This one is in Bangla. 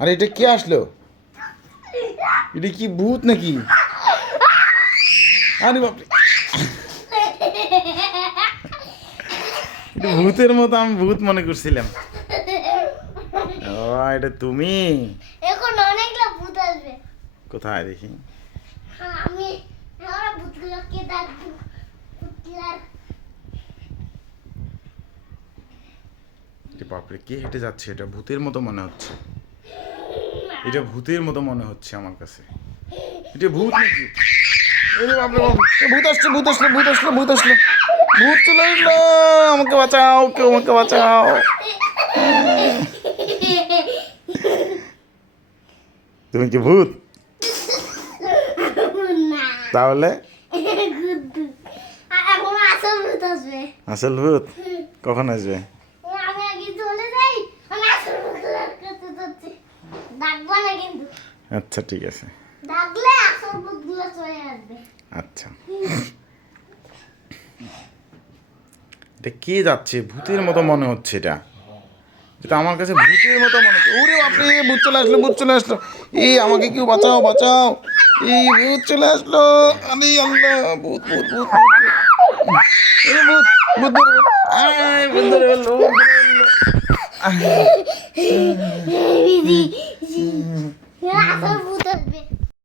আরে এটা কে আসলো? এটা কি ভূত নাকি? আরে বাপরে, এটা ভূতের মতো, আমি ভূত মনে করছিলাম। ও, এটা তুমি? এখন অনেকগুলো ভূত আসবে। কোথায় দেখি? আমি আমরা ভূতগুলোকে ডাকবো। ভূতগুলার এ বাপরে, কে হেঁটে যাচ্ছে? এটা ভূতের মতো মনে হচ্ছে। এটা ভূতের মতো মনে হচ্ছে আমার কাছে। এটা ভূত নাকি? ওরে বাপরে বাপ, ভূত আসছে, ভূত আসলো, ভূত আসলো, ভূত আসলো, ভূত চলে আসলো! আমাকে বাঁচাও, কেউ আমাকে বাঁচাও! তুমি কি ভূত? না, তাহলে গুড্ডু। এখন আসল ভূত আসবে। আসল ভূত কখন আসবে? আমি আগে চলে যাই, আমি আসল ভূতগুলোর কাছে যাচ্ছি। ডাকবো না কিন্তু, আচ্ছা, ঠিক আছে। ডাকলে আসল ভূতগুলো চলে আসবে। আচ্ছা, এটা কে যাচ্ছে? ভূতের মতো মনে হচ্ছে এটা। এটা আমার কাছে ভূতের মতো মনে হচ্ছে। ওরে বাপরে, ভূত চলে আসলো, ভূত চলে আসলো! এই আমাকে কেউ বাঁচাও, বাঁচাও! এই ভূত চলে আসলো! আরে আল্লাহ, ভূত ভূত ভূত ভূত! এই ভূত, ভূত ধরে ফেললো! আয়, ভূত ধরে ফেললো, ভূত ধরে ফেললো! আসল ভূত আসবে।